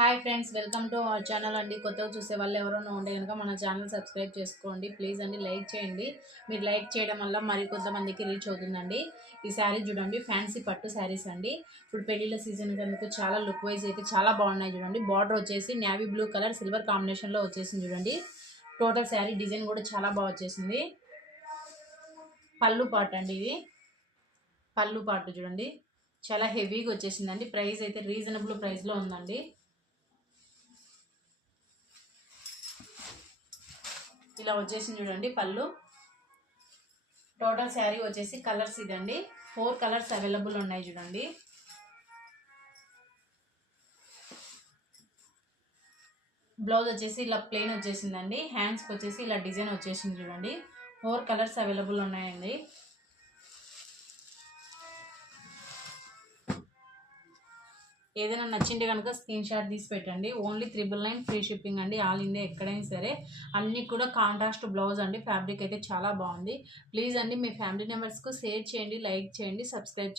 Hi friends, welcome to our channel అండి. కొత్తగా చూసే వాళ్ళు ఎవరైనా ఉంటే కనుక మన ఛానల్ సబ్స్క్రైబ్ చేసుకోండి ప్లీజ్ అండి. లైక్ చేయండి. మీరు లైక్ చేయడం వల్ల మరి కొంతమందికి రీచ్ అవుతుందండి. ఈ శారీ చూడండి, ఫ్యాన్సీ పట్టు శారీస్ అండి. ఇప్పుడు పెళ్లిళ్ళ సీజన్ కనుక చాలా లుక్ వైజ్ అయితే చాలా బాగున్నాయి చూడండి. బార్డర్ వచ్చేసి నేవీ బ్లూ కలర్ సిల్వర్ కాంబినేషన్లో వచ్చేసింది చూడండి. టోటల్ శారీ డిజైన్ కూడా చాలా బాగా వచ్చేసింది. పళ్ళు పాట అండి, ఇది పళ్ళు పాటు చూడండి, చాలా హెవీగా వచ్చేసిందండి. ప్రైస్ అయితే రీజనబుల్ ప్రైస్లో ఉందండి. ఇలా వచ్చేసింది చూడండి పళ్ళు. టోటల్ శారీ వచ్చేసి కలర్స్ ఇదండి. 4 కలర్స్ అవైలబుల్ ఉన్నాయి చూడండి. బ్లౌజ్ వచ్చేసి ఇలా ప్లెయిన్ వచ్చేసిందండి. హ్యాండ్స్కి వచ్చేసి ఇలా డిజైన్ వచ్చేసింది చూడండి. 4 కలర్స్ అవైలబుల్ ఉన్నాయండి. ఏదైనా నచ్చింటే కనుక స్క్రీన్ షాట్ తీసి పెట్టండి. ఓన్లీ 999 ఫ్రీ షిప్పింగ్ అండి, ఆల్ ఇండియా ఎక్కడైనా సరే. అన్నీ కూడా కాంట్రాస్ట్ బ్లౌజ్ అండి. ఫ్యాబ్రిక్ అయితే చాలా బాగుంది. ప్లీజ్ అండి మీ ఫ్యామిలీ మెంబర్స్కు షేర్ చేయండి, లైక్ చేయండి, సబ్స్క్రైబ్